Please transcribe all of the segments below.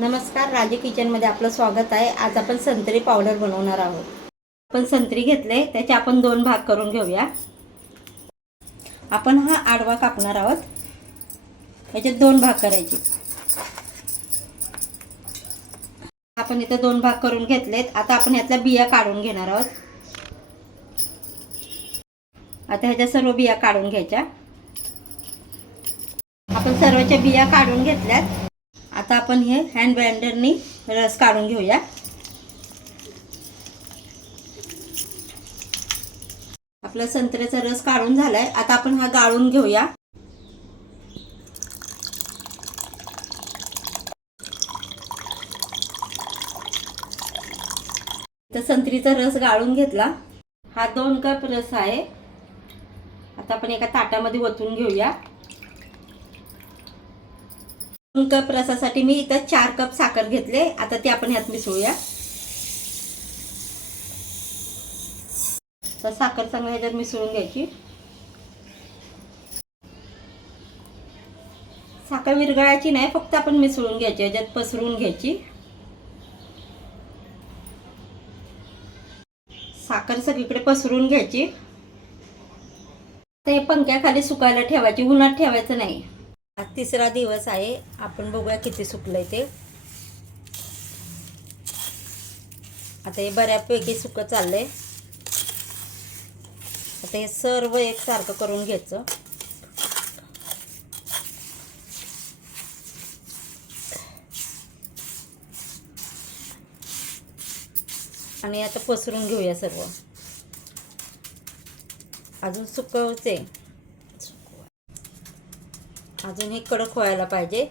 नमस्कार राजे किचनमध्ये आपलं स्वागत आहे. आज आपण संत्री पावडर बनवणार आहोत. आपण संत्री घेतले त्याचे आपण दोन भाग करून घेऊया. आपण हा आडवा कापणार आहोत. त्याचे दोन भाग करायचे. आपण इथं दोन भाग करून घेतलेत. आता आपण यातल्या बिया काढून घेणार आहोत. आता ह्याच्या सर्व बिया काढून घ्यायच्या. आपण सर्वच्या बिया काढून घेतल्यात. आता आपण हे हँड ब्लेंडरनी रस काढून घेऊया. आपला संत्र्याचा रस काढून झालाय. आता आपण हा गाळून घेऊया. तर संत्रीचा रस गाळून घेतला. हा दोन कप रस आहे. आता आपण एका ताटामध्ये ओतून घेऊया. दोन कप रसासाठी मी इथं चार कप साखर घेतले. आता ते आपण ह्यात मिसळूया. तर साखर चांगल्या ह्याच्यात मिसळून घ्यायची. साखर विरघळायची नाही फक्त आपण मिसळून घ्यायची ह्याच्यात पसरून घ्यायची. साखर सगळीकडे पसरून घ्यायची. ते पंख्याखाली सुकायला ठेवायची उन्हात ठेवायचं नाही. आज तिसरा दिवस आहे. आपण बघूया किती सुकलंय ते. आता हे बऱ्यापैकी सुकं चाललंय. आता हे सर्व एकसारखं करून घ्यायचं. आणि आता पसरून घेऊया सर्व. अजून सुकवचे अजून हे कडक व्हायला पाहिजे.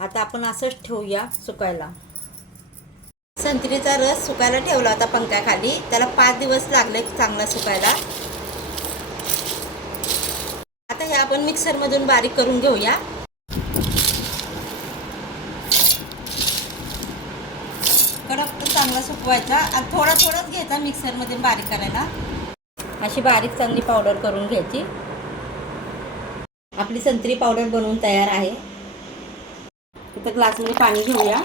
आता आपण असंच ठेवूया सुकायला. संत्रीचा रस सुकायला ठेवला होता पंख्याखाली. त्याला पाच दिवस लागले चांगला सुकायला. आता हे आपण मिक्सरमधून बारीक करून घेऊया. कडक चांगला सुकवायचा. आणि थोडा थोडाच घ्यायचा मिक्सरमध्ये बारीक करायला. अशी बारीक चांगली पावडर करून घ्यायची. आपली संत्री पावडर बनवून तयार आहे. इथं ग्लासमध्ये पाणी घेऊया.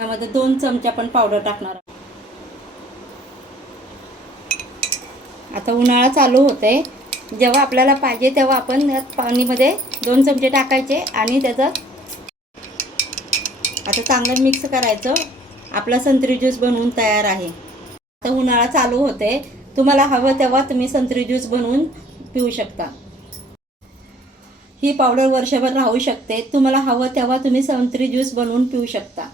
त्यामध्ये दोन चमचा पण पावडर टाकणार आता उन्हाळा चालू होते जेव्हा आपल्याला पाहिजे तेव्हा आपण पाणीमध्ये दोन चमचे टाकायचे आणि त्याचं आता चांगलं मिक्स करायचं. आपला संत्री ज्यूस बनवून तयार आहे. आता उन्हाळा चालू होते. तुम्हाला हवं तेव्हा तुम्ही संत्री ज्यूस बनवून पिऊ शकता. ही पावडर वर्षभर राहू शकते. तुम्हाला हवं तेव्हा तुम्ही संत्री ज्यूस बनवून पिऊ शकता.